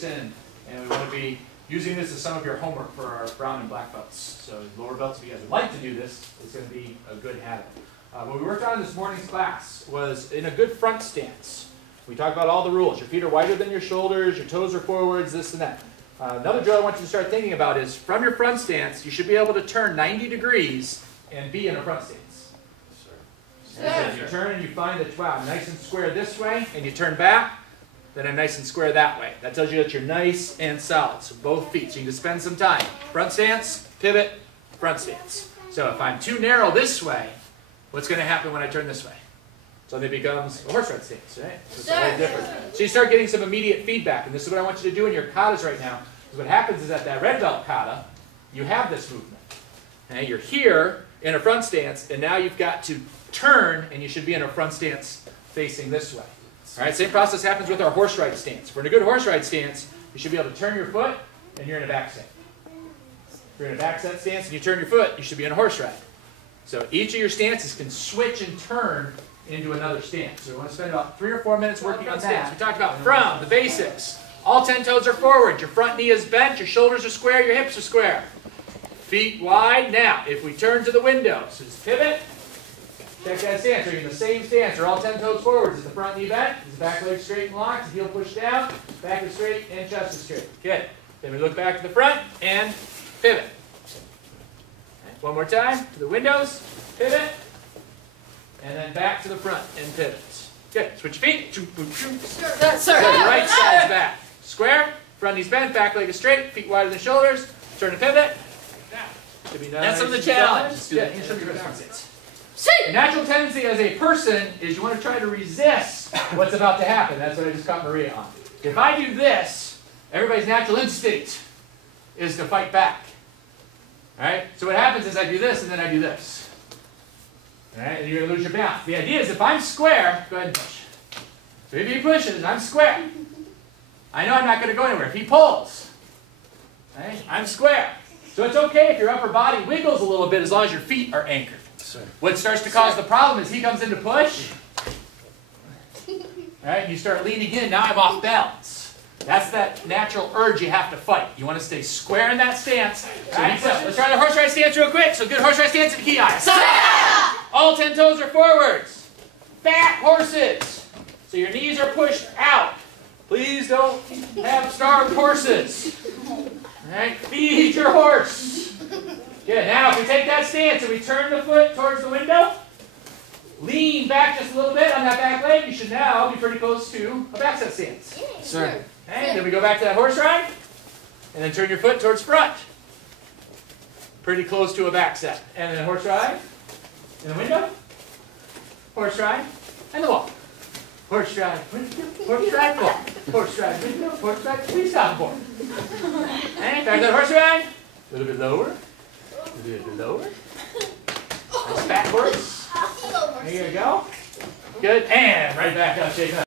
basics in, and we want to be using this as some of your homework for our brown and black belts. So lower belts, if you guys would like to do this, it's going to be a good habit. What we worked on in this morning's class was in a good front stance. We talked about all the rules. Your feet are wider than your shoulders, your toes are forwards, this and that. Another drill I want you to start thinking about is from your front stance, you should be able to turn 90 degrees and be in a front stance. And so you turn and you find that, wow, I'm nice and square this way, and you turn back, then I'm nice and square that way. That tells you that you're nice and solid. So both feet. So you can spend some time. Front stance, pivot, front stance. So if I'm too narrow this way, what's going to happen when I turn this way? So it becomes a horse ride stance, right? So it's a little different. So you start getting some immediate feedback. And this is what I want you to do in your katas right now. Because what happens is that red belt kata, you have this movement. Okay? You're here in a front stance, and now you've got to turn, and you should be in a front stance facing this way. All right, same process happens with our horse ride stance. If we're in a good horse ride stance, you should be able to turn your foot, and you're in a back set. If you're in a back set stance and you turn your foot, you should be in a horse ride. So each of your stances can switch and turn into another stance. So we want to spend about 3 or 4 minutes working on that. We talked about from, the basics. All 10 toes are forward. Your front knee is bent. Your shoulders are square. Your hips are square. Feet wide. Now, if we turn to the window, so just pivot. Check that stance. Are you in the same stance? Are all 10 toes forwards? Is the front knee bent? Is the back leg straight and locked? Is the heel pushed down? Back is straight and chest is straight. Good. Then we look back to the front and pivot. Okay. One more time. To the windows. Pivot. And then back to the front and pivot. Good. Switch your feet. That's sir. Good. Right side's back. Square. Front knee's bent. Back leg is straight. Feet wider than shoulders. Turn to pivot. Now. Should be nice. That's some of the challenge. Yeah. You should be good. A natural tendency as a person is you want to try to resist what's about to happen. That's what I just caught Maria on. If I do this, everybody's natural instinct is to fight back. All right? So what happens is I do this and then I do this. All right? And you're going to lose your balance. The idea is if I'm square, go ahead and push. So if he pushes and I'm square, I know I'm not going to go anywhere. If he pulls, right, I'm square. So it's okay if your upper body wiggles a little bit as long as your feet are anchored. What starts to cause the problem is he comes in to push. Right? You start leaning in. Now I'm off balance. That's that natural urge you have to fight. You want to stay square in that stance. Right? So let's try the horse ride stance real quick. So good horse ride stance in key eye. All 10 toes are forwards. Back horses. So your knees are pushed out. Please don't have starved horses. All right? Feed your horse. Good. Now, if we take that stance and we turn the foot towards the window, lean back just a little bit on that back leg, you should now be pretty close to a back set stance. Sir. Okay, then we go back to that horse ride, and then turn your foot towards front. Pretty close to a back set. And then horse ride, in the window, horse ride, and the walk. Horse ride, window, horse ride, walk. Horse ride, window, horse ride, please stop for. And back to the horse ride, a little bit lower. A little bit lower. Nice back horse. There you go. Good. And right back up. Shake up.